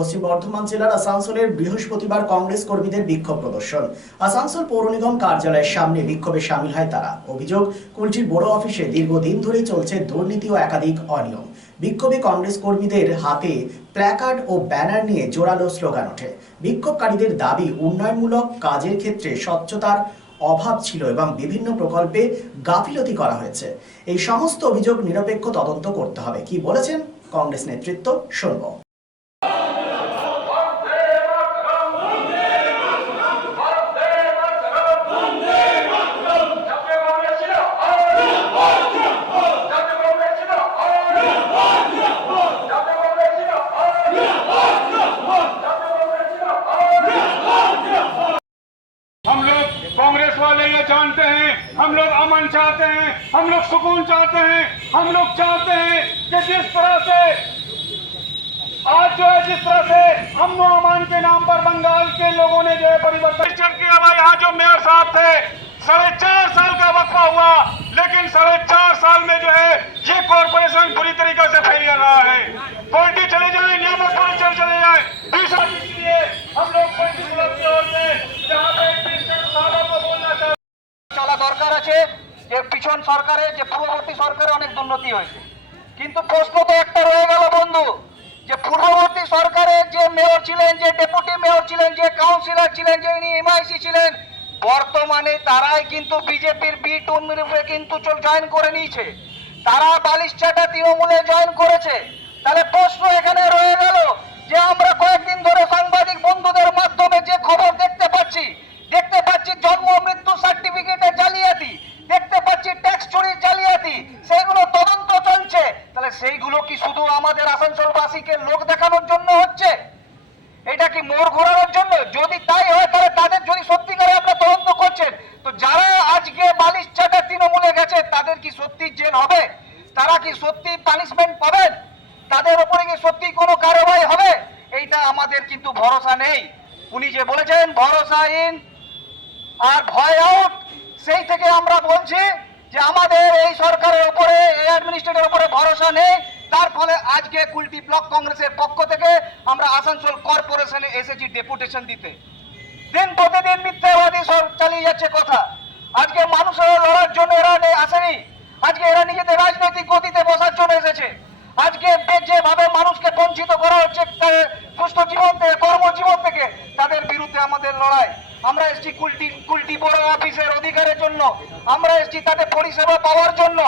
পশ্চিম বর্ধমান জেলার আসানসোলের বৃহস্পতিবার কংগ্রেস কর্মীদের বিক্ষোভ প্রদর্শন। আসানসোল পৌর নিগম কার্যালয়ের সামনে বিক্ষোভে সামিল হয় তারা। অভিযোগ, কুলটির বড় অফিসে দীর্ঘদিন ধরেই চলছে দুর্নীতি ও একাধিক অনিয়ম। বিক্ষোভে কংগ্রেস কর্মীদের হাতে প্ল্যাকার্ড ও ব্যানার নিয়ে জোরালো স্লোগান ওঠে। বিক্ষোভকারীদের দাবি, উন্নয়নমূলক কাজের ক্ষেত্রে স্বচ্ছতার অভাব ছিল এবং বিভিন্ন প্রকল্পে গাফিলতি করা হয়েছে। এই সমস্ত অভিযোগ নিরপেক্ষ তদন্ত করতে হবে। কি বলেছেন কংগ্রেস নেতৃত্ব, শুনব। कांग्रेस वाले ये जानते हैं हम लोग अमन चाहते हैं, हम लोग सुकून चाहते हैं। हम लोग चाहते हैं कि जिस तरह से आज जो है, जिस तरह से अमन अमान के नाम पर बंगाल के लोगों ने जो है परिवर्तन किया हुआ, यहाँ जो मेयर साहब थे 4.5 साल का वक्फा हुआ, लेकिन 4.5 साल में जो है ये कॉर्पोरेशन बुरी तरीके से फैल रहा है। पॉलिटी चले जाए, नियामत चले जाए, इसलिए हम लोग চলা দরকার আছে যে পিছন সরকারে, যে পূর্ববর্তী সরকারে অনেক দুর্নীতি হয়েছে, কিন্তু প্রশ্ন তো একটা রয়ে গেল বন্ধু, যে পূর্ববর্তী সরকারে যে মেয়র ছিলেন, যে ডেপুটি মেয়র ছিলেন, যে কাউন্সিলর ছিলেন, যে এমআইসি ছিলেন, বর্তমানে তারাই কিন্তু বিজেপির বি2 কিন্তু জয়েন করে নিয়েছে। তারা বালিশচাটা তৃণমূলে জয়েন করেছে। তাহলে প্রশ্ন এখানে রয়ে গেল যে আমরা কয়েকদিন ধরে সাংবাদিক বন্ধুদের মাধ্যমে যে খবর দেখতে পাচ্ছি জন্ম মৃত্যু সার্টিফিকেটের জালিয়াতি, দেখতে পাচ্ছি ট্যাক্স চুরির জালিয়াতি, সেইগুলো তদন্ত চলছে। তাহলে সেইগুলো কি শুধু আমাদের আসানসোলবাসীকে লোক দেখানোর জন্য হচ্ছে? এটা কি মোড় ঘোরানোর জন্য? যদি তাই হয়, তাহলে তাদের যদি সত্যিকারে আপনারা তদন্ত করছেন, তো যারা আজকে বালিশ চাটা তৃণমূলে গেছে তাদের কি সত্যি জেল হবে? তারা কি সত্যি পানিশমেন্ট পাবেন? তাদের উপরে কি সত্যি কোনো কারবাই হবে? এইটা আমাদের কিন্তু ভরসা নেই। উনি যে বলেছেন ভরসা ইন আর ভয় আউট, সেই থেকে আমরা বলছি যে আমাদের এই সরকারের উপরে, এই অ্যাডমিনিস্ট্রেটরের উপরে ভরসা নেই। তার ফলে আজকে কুলটি ব্লক কংগ্রেসের পক্ষ থেকে আমরা আসানসোল কর্পোরেশনে এসেছি ডেপুটেশন দিতে। দিন প্রতিদিন মিথ্যাবাদী সব চালিয়ে যাচ্ছে কথা। আজকে মানুষের লড়ার জন্য এরা আসেনি, আজকে এরা নিজেদের রাজনৈতিক গতিতে বসার জন্য এসেছে। আজকে যেভাবে মানুষকে বঞ্চিত করা হচ্ছে সুস্থ জীবন থেকে, কর্মজীবন থেকে, তাদের বিরুদ্ধে আমাদের লড়াই। আমরা এসেছি কুলটি বড় অফিসের অধিকারের জন্য, আমরা এসেছি তাদের পরিষেবা পাওয়ার জন্য।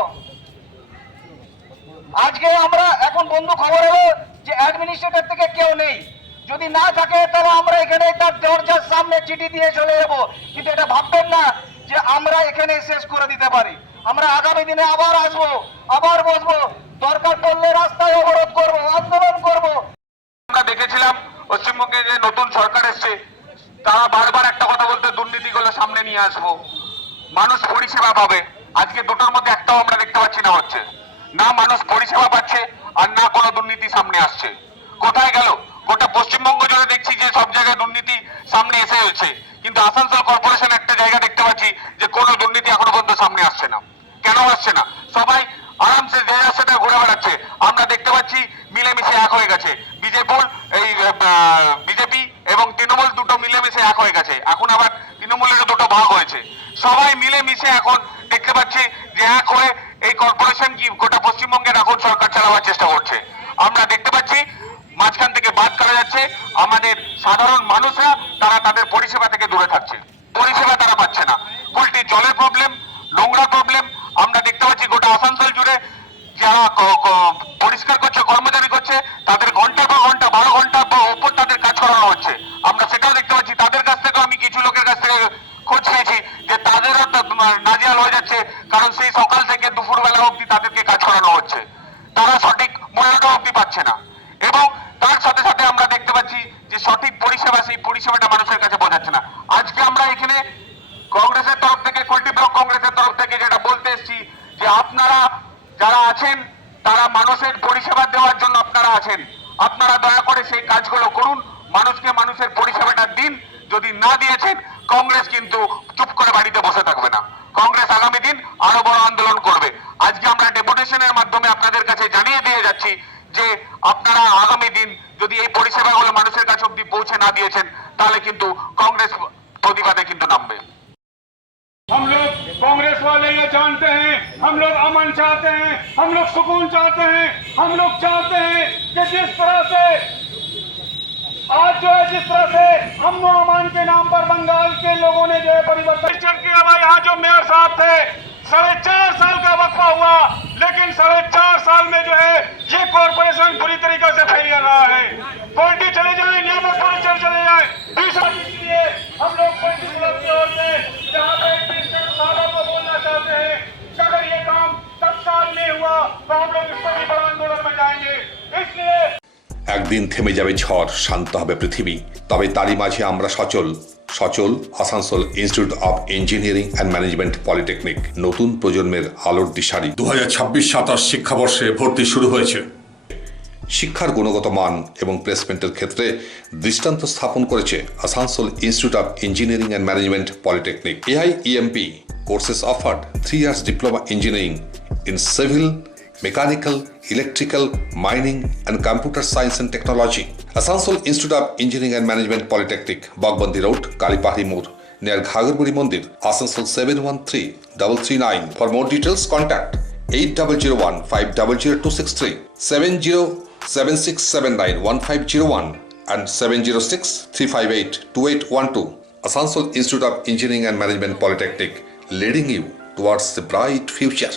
আজকে আমরা এখন বন্ধু খবর হলো যে অ্যাডমিনিস্ট্রেটর থেকে কেউ নেই। যদি না থাকে তাহলে আমরা এখানে তার দরজার সামনে চিঠি দিয়ে চলে যাব, কিন্তু এটা ভাববেন না যে আমরা এখানে শেষ করে দিতে পারি। আমরা আগামী দিনে আবার আসবো, আবার বসবো, দরকার পড়লে রাস্তায় অবরোধ করব, আন্দোলন করব। আমরা দেখেছিলাম পশ্চিমবঙ্গে যে নতুন সরকার এসছে, তারা বারবার একটা কথা বলতে, দুর্নীতিগুলো সামনে নিয়ে আসবো, মানুষ পরিষেবা পাবে। আজকে দুটোর মধ্যে একটাও আমরা দেখতে পাচ্ছি না হচ্ছে। না মানুষ পরিষেবা পাচ্ছে, আর না কোনো দুর্নীতি সামনে আসছে। কোথায় গেল? গোটা পশ্চিমবঙ্গ জুড়ে দেখছি যে সব জায়গায় দুর্নীতি সামনে এসে হচ্ছে, কিন্তু আসানসোল কর্পোরেশন একটা জায়গা দেখতে পাচ্ছি যে কোনো দুর্নীতি এখনো পর্যন্ত সামনে আসছে না। কেন আসছে না? সবাই আরামসে যে যার সাথে ঘুরে বেড়াচ্ছে। আমরা দেখতে পাচ্ছি মিলেমিশে এক হয়ে গেছে। বিজেপি এবং তৃণমূল দুটো মিলেমিশে এক হয়ে গেছে। এখন আবার তৃণমূলেরও দুটো ভাগ হয়েছে। সবাই মিলেমিশে এখন দেখতে পাচ্ছি যে এক হয়ে এই কর্পোরেশন কি গোটা পশ্চিমবঙ্গের এখন সরকার চালাবার চেষ্টা করছে। আমরা দেখতে পাচ্ছি মাঝখান থেকে বাদ করা যাচ্ছে। আমাদের সাধারণ মানুষরা তারা তাদের পরিষেবা থেকে দূরে থাকছে, পরিষেবা তারা পাচ্ছে না। উল্টে জলের প্রবলেম, নোংরা প্রবলেম। আমরা দেখতে পাচ্ছি গোটা আসানসোল জুড়ে যারা পরিষ্কার করছে, কর্মচারী করছে, তাদের ঘন্টা পর ঘন্টা, 12 ঘন্টা উপর তাদের কাজ করানো হচ্ছে। আমরা সেটাও দেখতে পাচ্ছি। তাদের কাছ থেকেও আমি কিছু লোকের কাছ থেকে খোঁজ পেয়েছি যে তাদেরও নাজেহাল হয়ে যাচ্ছে, কারণ সেই সকাল থেকে দুপুর বেলা অবধি তাদেরকে কাজ করানো হচ্ছে। তারা সঠিক মূল্যটা অবধি পাচ্ছে না। এবং তার সাথে সাথে আমরা দেখতে পাচ্ছি যে সঠিক পরিষেবা, সেই পরিষেবাটা মানুষের কাছে পৌঁছাচ্ছে না। আজকে আমরা এখানে কংগ্রেসের তরফ থেকে, কুলটি ব্লক কংগ্রেসের তরফ থেকে যেটা বলতে এসেছি যে আপনারা যারা আছেন তারা মানুষের পরিষেবা দেওয়ার জন্য আপনারা আছেন। আপনারা দয়া করে সেই কাজগুলো করুন, মানুষকে মানুষের পরিষেবাটা দিন। যদি না দিয়েছেন, কংগ্রেস কিন্তু চুপ করে বাড়িতে বসে থাকবে না। কংগ্রেস আগামী দিন আরো বড় আন্দোলন করবে। আজকে আমরা ডেপুটেশনের মাধ্যমে আপনাদের কাছে জানিয়ে দিয়ে যাচ্ছি যে আপনারা আগামী দিন যদি এই পরিষেবাগুলো পৌঁছে না দিয়েছেন তাহলে কিন্তু কংগ্রেস প্রতিবাদে কিন্তু নামবে। हम लोग कांग्रेस वाले ये जानते हैं, हम लोग अमन चाहते हैं, हम लोग सुकून चाहते हैं, हम लोग चाहते हैं कि जिस तरह से आज जो है जिस तरह से अमन और अमान के नाम पर बंगाल के लोगों ने जो है परिवर्तन किया हुआ, यहाँ जो मेयर साहब थे 4.5 साल का वक्फा हुआ, लेकिन 4.5 साल में जो है ये कॉर्पोरेशन पूरी तरीके से फेलियर रहा है। पॉलिटिक्स चले जाए, नियामत परिषद चले जाए, इसलिए हम लोग पॉलिटिक्स क्लब की ओर से जहाँ पे साहब को बोलना चाहते हैं कि अगर ये काम तत्काल नहीं हुआ तो हम लोग इस पर भी बड़ा आंदोलन में जाएंगे। इसलिए একদিন থেমে যাবে ঝড়, শান্ত হবে পৃথিবী, তবে তারই মাঝে আমরা সচল Asansol institute of engineering and management polytechnic নতুন প্রজন্মের আলোর দিশারি। 2026-27 শিক্ষাবর্ষে ভর্তি শুরু হয়েছে। শিক্ষার গুণগত মান এবং প্লেসমেন্টের ক্ষেত্রে দৃষ্টান্ত স্থাপন করেছে Asansol institute of engineering and management polytechnic. AIEMP courses offered 3 years diploma engineering in civil, mechanical, electrical, mining and computer science and technology. Asansol Institute of Engineering and Management Polytechnic, Bagbandi Road, Kalipahari Moor, near Ghagarpuri Mandir, Asansol 713339. For more details, contact 8001500263, 7076791501 and 706-358-2812. Asansol Institute of Engineering and Management Polytechnic, leading you towards the bright future.